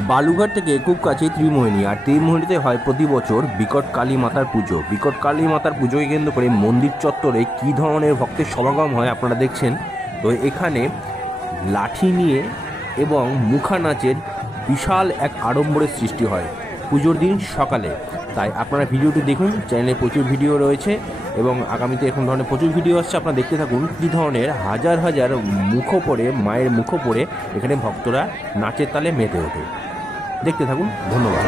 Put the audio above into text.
বালুঘাট থেকে খুব কাছে ত্রিমোহিনী, আর ত্রিমোহিনীতে হয় প্রতি বছর বিকট কালী মাতার পুজো। বিকট কালী মাতার পুজোকে কেন্দ্র করে মন্দির চত্বরে কী ধরনের ভক্তের সমাগম হয় আপনারা দেখছেন। তো এখানে লাঠি নিয়ে এবং মুখা নাচের বিশাল এক আড়ম্বরের সৃষ্টি হয় পুজোর দিন সকালে। তাই আপনারা ভিডিওটি দেখুন, চ্যানেলে প্রচুর ভিডিও রয়েছে এবং আগামীতে এরকম ধরনের প্রচুর ভিডিও আসছে। আপনারা দেখতে থাকুন কী ধরনের হাজার হাজার মুখো পরে, মায়ের মুখো পরে এখানে ভক্তরা নাচের তালে মেতে ওঠে। দেখতে থাকুন, ধন্যবাদ।